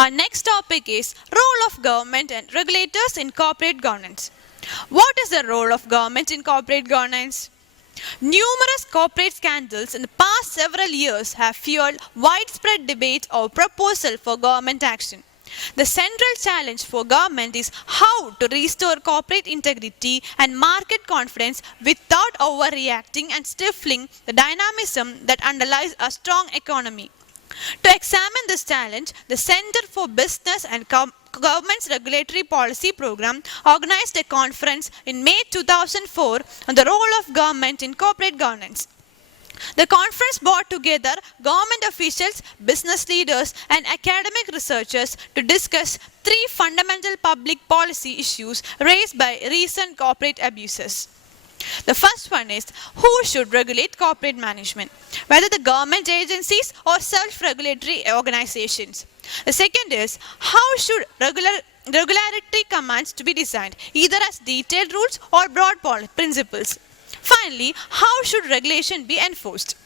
Our next topic is role of government and regulators in corporate governance. What is the role of government in corporate governance? Numerous corporate scandals in the past several years have fueled widespread debate or proposal for government action. The central challenge for government is how to restore corporate integrity and market confidence without overreacting and stifling the dynamism that underlies a strong economy. To examine this challenge, the Center for Business and Government's Regulatory Policy Program organized a conference in May 2004 on the role of government in corporate governance. The conference brought together government officials, business leaders, and academic researchers to discuss three fundamental public policy issues raised by recent corporate abuses. The first one is who should regulate corporate management, whether the government agencies or self-regulatory organizations. The second is how should regulatory commands to be designed, either as detailed rules or broad principles. Finally, how should regulation be enforced?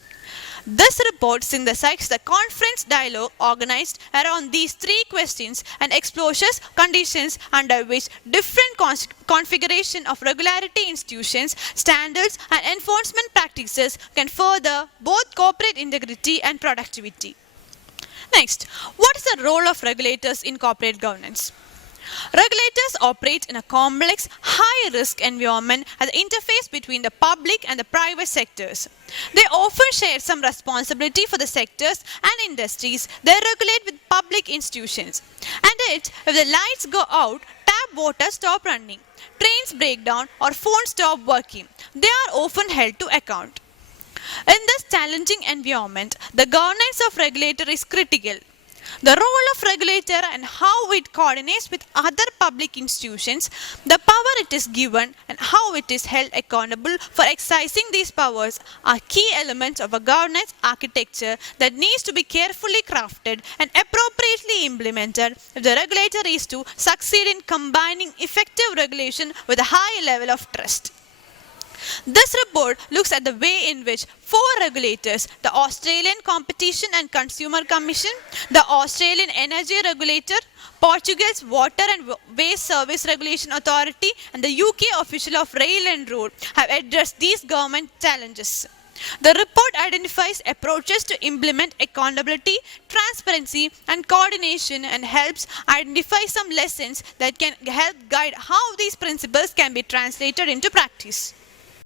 This report synthesizes the conference dialogue organized around these three questions and explores conditions under which different configuration of regulatory institutions, standards, and enforcement practices can further both corporate integrity and productivity. Next, what is the role of regulators in corporate governance? Regulators operate in a complex, high-risk environment at the interface between the public and the private sectors. They often share some responsibility for the sectors and industries they regulate with public institutions. And yet, if the lights go out, tap water stop running, trains break down, or phones stop working, they are often held to account. In this challenging environment, the governance of regulator is critical. The role of regulator and how it coordinates with other public institutions, the power it is given, and how it is held accountable for exercising these powers are key elements of a governance architecture that needs to be carefully crafted and appropriately implemented if the regulator is to succeed in combining effective regulation with a high level of trust. This report looks at the way in which four regulators, the Australian Competition and Consumer Commission, the Australian Energy Regulator, Portugal's Water and Waste Service Regulation Authority, and the UK official of Rail and Road have addressed these government challenges. The report identifies approaches to implement accountability, transparency, and coordination and helps identify some lessons that can help guide how these principles can be translated into practice.